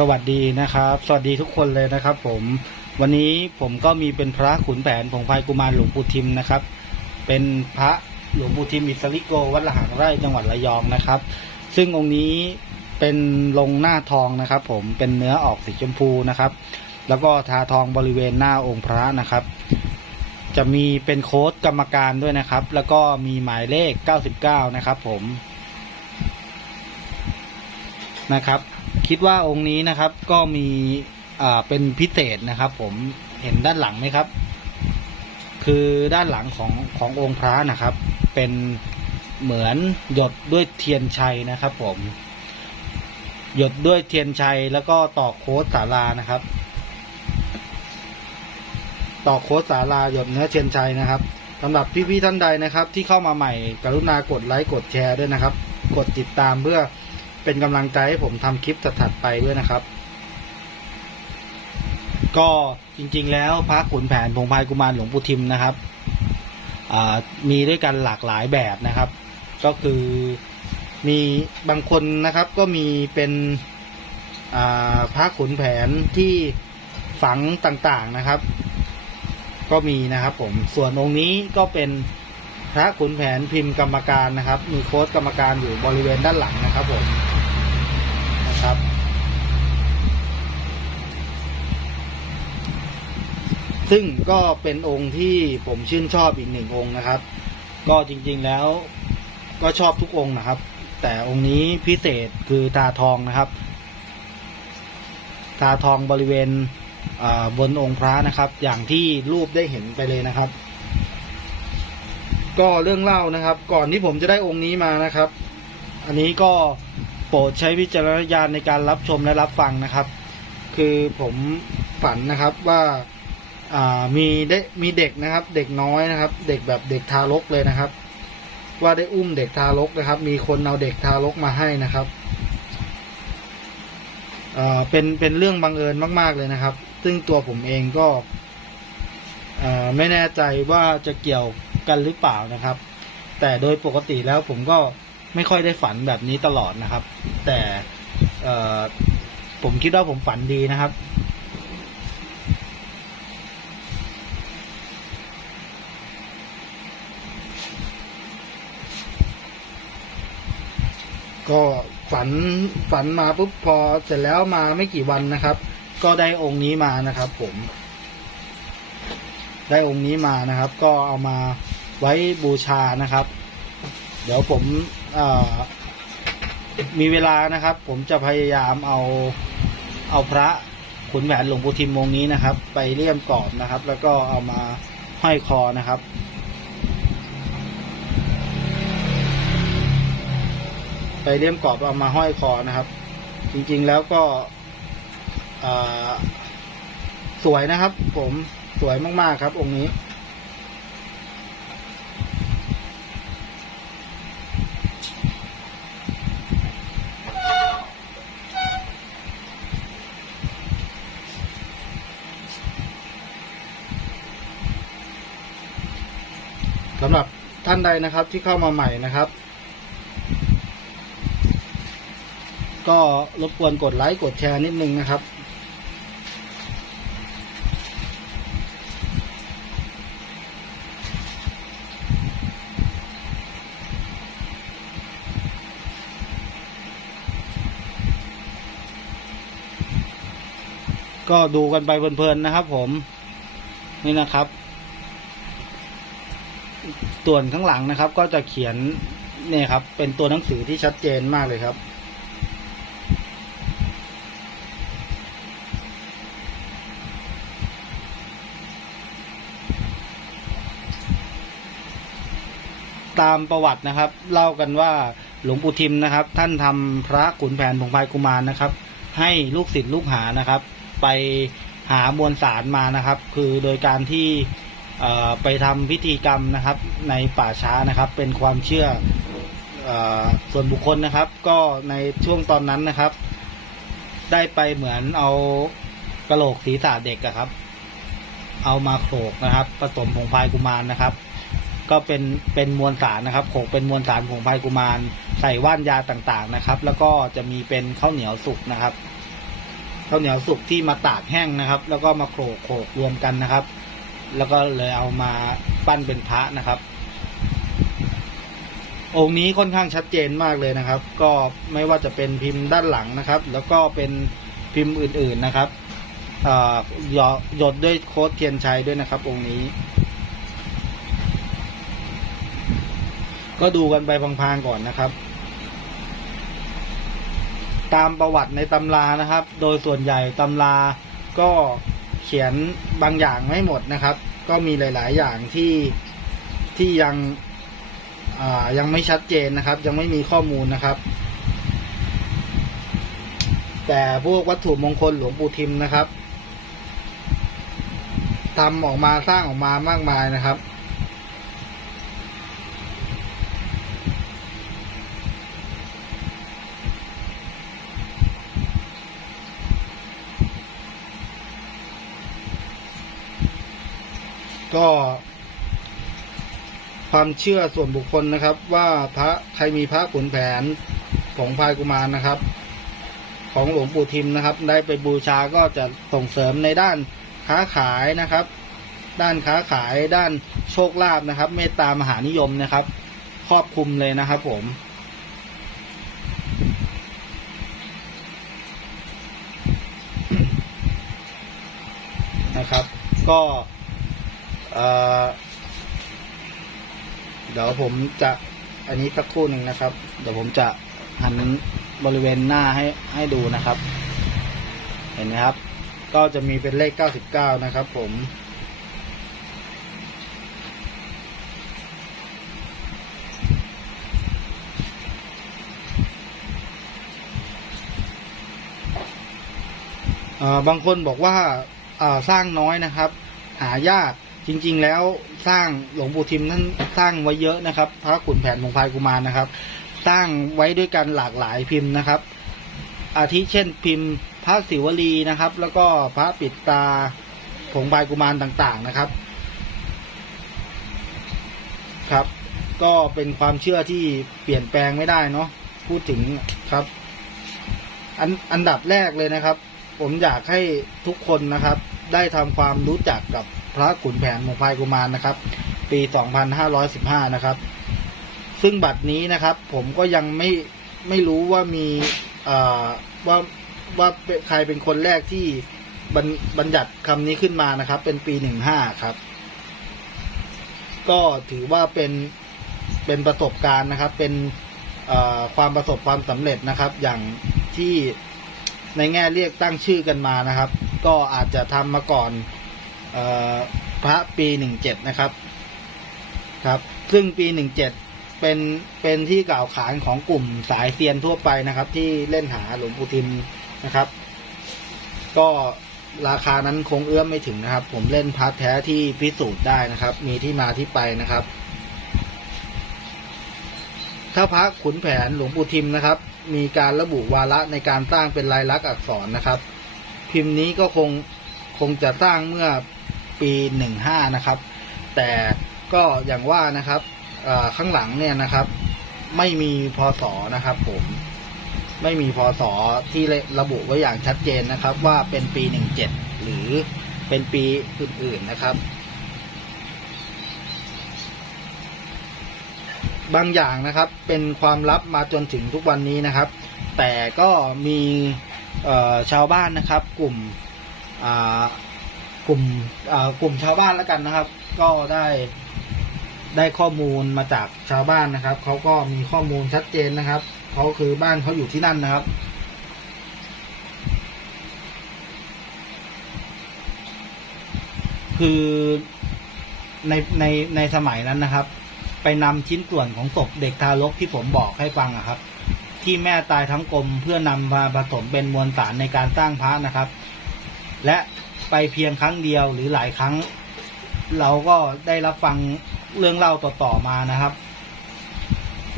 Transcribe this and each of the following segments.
สวัสดีนะครับ สวัสดีทุกคนเลยนะครับผมวันนี้ผมก็มีเป็นพระขุนแผนผงพายกุมารหลวงปู่ทิมนะครับ เป็นพระหลวงปู่ทิมอิสริโกวัดละหางไร่จังหวัดระยองนะครับ ซึ่งองค์นี้เป็นลงหน้าทองนะครับ ผมเป็นเนื้อออกสีชมพูนะครับ แล้วก็ทาทองบริเวณหน้าองค์พระนะครับ จะมีเป็นโค้ดกรรมการด้วยนะครับ แล้วก็มีหมายเลข 99 นะครับ ผมนะครับ คิดว่าองค์นี้นะครับก็มีอ่าเป็นพิเศษนะครับ ผมเห็นด้านหลังไหมครับ คือด้านหลังของขององค์พระนะครับ เป็นเหมือนหยดด้วยเทียนชัยนะครับ ผม หยดด้วยเทียนชัยแล้วก็ต่อโค้ดสารานะครับ ต่อโค้ดสาราหยดเนื้อเทียนชัยนะครับสำหรับพี่ๆท่านใดนะครับ ที่เข้ามาใหม่ กรุณากดไลค์กดแชร์ด้วยนะครับ กดติดตามเพื่อ เป็นกำลังใจให้ผมทำคลิปถัดๆไปด้วยนะครับ ก็จริงๆ แล้วพระขุนแผนพงพายกุมารหลวงปู่ทิมนะครับมีด้วยกันหลากหลายแบบนะครับ ก็คือมีบางคนนะครับก็มีเป็นพระขุนแผนที่ฝังต่างๆนะครับ ก็มีนะครับผมส่วนองค์นี้ก็เป็นพระขุนแผนพิมพ์กรรมการนะครับ มีโค้ดกรรมการอยู่บริเวณด้านหลังนะครับผม นะครับ ซึ่งก็เป็นองค์ที่ผมชื่นชอบอีกหนึ่งองค์นะครับ ก็จริงๆแล้วก็ชอบทุกองค์นะครับ แต่องค์นี้พิเศษคือตาทองนะครับ ตาทองบริเวณบนองค์พระนะครับ อย่างที่รูปได้เห็นไปเลยนะครับ ก็เรื่องเล่านะครับ ก่อนที่ผมจะได้องค์นี้มานะครับ อันนี้ก็ โปรดใช้วิจารณญาณในการรับชมและรับฟังนะครับ คือผมฝันนะครับว่าามีได้มีเด็กนะครับ เด็กน้อยนะครับ เด็กแบบเด็กทารกเลยนะครับ ว่าได้อุ้มเด็กทารกนะครับ มีคนเอาเด็กทารกมาให้นะครับเป็นเป็นเรื่องบังเอิญมาก ๆเลยนะครับ ซึ่งตัวผมเองก็ไม่แน่ใจว่าจะเกี่ยวกันหรือเปล่านะครับ แต่โดยปกติแล้วผมก็ ไม่ค่อยได้ฝันแบบนี้ตลอดนะครับ แต่ผมคิดว่าผมฝันดีนะครับ ก็ฝันฝันมาปุ๊บพอเสร็จแล้วมาไม่กี่วันนะครับ ก็ได้องค์นี้มานะครับ ผม ได้องค์นี้มานะครับ ก็เอามาไว้บูชานะครับ เดี๋ยวผมมีเวลานะครับ ผมจะพยายามเอาเอาพระขุนแหวนหลวงปู่ทิมองนี้นะครับ ไปเลี่ยมกรอบนะครับ แล้วก็เอามาห้อยคอนะครับไปเลี่ยมกรอบเอามาห้อยคอนะครับ จริงๆแล้วก็สวยนะครับ ผมสวยมากๆครับ องค์นี้ำหรับท่านใดนะครับที่เข้ามาใหม่นะครับ ก็รบกวนกดไลค์กดแชร์นิดนึงนะครับ ก็ดูกันไปเพลินๆนะครับผมนี่นะครับ ส่วนข้างหลังนะครับ ก็จะเขียนเนี่ยครับ เป็นตัวหนังสือที่ชัดเจนมากเลยครับตามประวัตินะครับ เล่ากันว่าหลวงปู่ทิมนะครับ ท่านทำพระขุนแผนผงพายกุมารนะครับ ให้ลูกศิษย์ลูกหานะครับ ไปหามวลสารมานะครับ คือโดยการที่ ไปทำพิธีกรรมนะครับในป่าช้านะครับ เป็นความเชื่ออส่วนบุคคลนะครับ ก็ในช่วงตอนนั้นนะครับ ได้ไปเหมือนเอากระโหลกศีรษะเด็กอะครับ เอามาโขกนะครับผสมผงพายกุมารนะครับ ก็เป็นเป็นมวลสารนะครับโขกเป็นมวลสารผงพายกุมารใส่ว่านยาต่างๆนะครับ แล้วก็จะมีเป็นข้าวเหนียวสุกนะครับข้าวเหนียวสุกที่มาตากแห้งนะครับ แล้วก็มาโขลกโขลกรวมกันนะครับ แล้วก็เลยเอามาปั้นเป็นพระนะครับ องค์นี้ค่อนข้างชัดเจนมากเลยนะครับ ก็ไม่ว่าจะเป็นพิมพ์ด้านหลังนะครับ แล้วก็เป็นพิมพ์อื่นๆนะครับหยอดด้วยโค้ดเทียนชัยด้วยนะครับ องค์นี้ ก็ดูกันไปพังๆก่อนนะครับ ตามประวัติในตำรานะครับ โดยส่วนใหญ่ตำราก็ เขียนบางอย่างไม่หมดนะครับ ก็มีหลาย ๆ อย่างที่ที่ยังยังไม่ชัดเจนนะครับ ยังไม่มีข้อมูลนะครับ แต่พวกวัตถุมงคลหลวงปู่ทิมนะครับทำออกมาสร้างออกมามากมายนะครับ ก็ความเชื่อส่วนบุคคลนะครับ ว่าพระใครมีพระขุนแผนของพายกุมารนะครับ ของหลวงปู่ทิมนะครับ ได้ไปบูชาก็จะส่งเสริมในด้านค้าขายนะครับ ด้านค้าขายด้านโชคลาภนะครับ เมตตามหานิยมนะครับ ครอบคลุมเลยนะครับ ผมนะครับ ก็ เดี๋ยวผมจะอันนี้สักครู่หนึ่งนะครับ เดี๋ยวผมจะหันบริเวณหน้าให้ให้ดูนะครับ เห็นไหมครับ ก็จะมีเป็นเลข 99 นะครับผมบางคนบอกว่าสร้างน้อยนะครับ หายาก จริงๆแล้วสร้างหลวงปู่ทิมท่านสร้างไว้เยอะนะครับ พระขุนแผนของพายกุมารนะครับ สร้างไว้ด้วยกันหลากหลายพิมพ์นะครับ อาทิเช่นพิมพ์ พระศิวลีนะครับ แล้วก็พระปิดตาผงพายกุมารต่างๆนะครับ ครับ ก็เป็นความเชื่อที่เปลี่ยนแปลงไม่ได้เนาะพูดถึงครับ อันอันดับแรกเลยนะครับ ผมอยากให้ทุกคนนะครับ ได้ทำความรู้จักกับ พระขุนแผนของพายกุมารนะครับ ปี 2515 นะครับ ซึ่งบัตรนี้นะครับ ผมก็ยังไม่ไม่รู้ว่ามีว่าว่าใครเป็นคนแรกที่บัญบัญญัติคำนี้ขึ้นมานะครับ เป็นปี 15 ครับ ก็ถือว่าเป็นเป็นประสบการณ์นะครับ เป็นความประสบความสำเร็จนะครับ อย่างที่ในแง่เรียกตั้งชื่อกันมานะครับ ก็อาจจะทำมาก่อน พระปี17นะครับ ครับ ซึ่งปี17เป็นเป็นที่กล่าวขานของกลุ่มสายเซียนทั่วไปนะครับ ที่เล่นหาหลวงปู่ทิมนะครับ ก็ราคานั้นคงเอื้อมไม่ถึงนะครับ ผมเล่นพาร์ทแท้ที่พิสูจน์ได้นะครับ มีที่มาที่ไปนะครับ ถ้าพระขุนแผนหลวงปู่ทิมนะครับ มีการระบุวาระในการสร้างเป็นลายลักษณ์อักษรนะครับ พิมพ์นี้ก็คงคงจะสร้างเมื่อ ปีหนึ่งห้านะครับ แต่ก็อย่างว่านะครับข้างหลังเนี่ยนะครับ ไม่มีพศนะครับผมไม่มีพศที่ระบุไว้อย่างชัดเจนนะครับ ว่าเป็นปีหนึ่งเจ็ดหรือเป็นปีอื่นๆนะครับ บางอย่างนะครับเป็นความลับมาจนถึงทุกวันนี้นะครับ แต่ก็มีชาวบ้านนะครับ กลุ่มอ่า กลุ่มกลุ่มชาวบ้านแล้วกันนะครับ ก็ได้ได้ข้อมูลมาจากชาวบ้านนะครับเขาก็มีข้อมูลชัดเจนนะครับเขาคือบ้านเขาอยู่ที่นั่นนะครับ คือในในในสมัยนั้นนะครับ ไปนำชิ้นส่วนของศพเด็กทารกที่ผมบอกให้ฟังอะครับ ที่แม่ตายทั้งกลมเพื่อนำมาผสมเป็นมวลสารในการสร้างพระนะครับ และ ไปเพียงครั้งเดียวหรือหลายครั้ง เราก็ได้รับฟังเรื่องเล่าต่อๆมานะครับ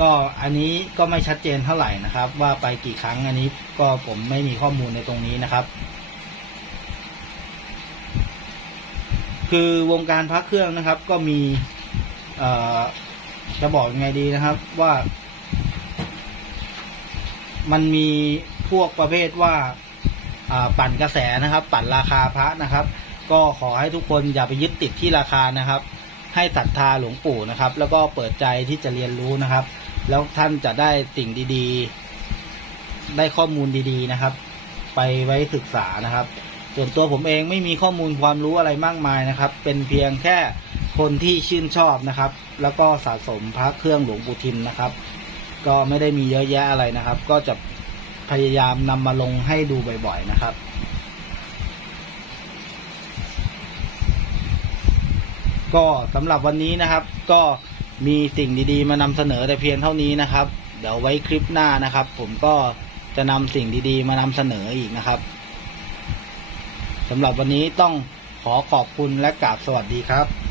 ก็อันนี้ก็ไม่ชัดเจนเท่าไหร่นะครับ ว่าไปกี่ครั้งอันนี้ก็ผมไม่มีข้อมูลในตรงนี้นะครับ คือวงการพระเครื่องนะครับ ก็มีจะบอกยังไงดีนะครับว่า มันมีพวกประเภทว่า ปั่นกระแสนะครับ ปั่นราคาพระนะครับ ก็ขอให้ทุกคนอย่าไปยึดติดที่ราคานะครับ ให้ศรัทธาหลวงปู่นะครับ แล้วก็เปิดใจที่จะเรียนรู้นะครับ แล้วท่านจะได้สิ่งดีๆ ได้ข้อมูลดีๆนะครับ ไปไว้ศึกษานะครับ ส่วนตัวผมเองไม่มีข้อมูลความรู้อะไรมากมายนะครับ เป็นเพียงแค่คนที่ชื่นชอบนะครับ แล้วก็สะสมพระเครื่องหลวงปู่ทิมนะครับ ก็ไม่ได้มีเยอะแยะอะไรนะครับ ก็จะ พยายามนำมาลงให้ดูบ่อยๆนะครับ ก็สำหรับวันนี้นะครับ ก็มีสิ่งดีๆ มานำเสนอแต่เพียงเท่านี้นะครับ เดี๋ยวไว้คลิปหน้านะครับ ผมก็จะนำสิ่งดีๆ มานำเสนออีกนะครับสำหรับวันนี้ต้องขอขอบคุณและกราบสวัสดีครับ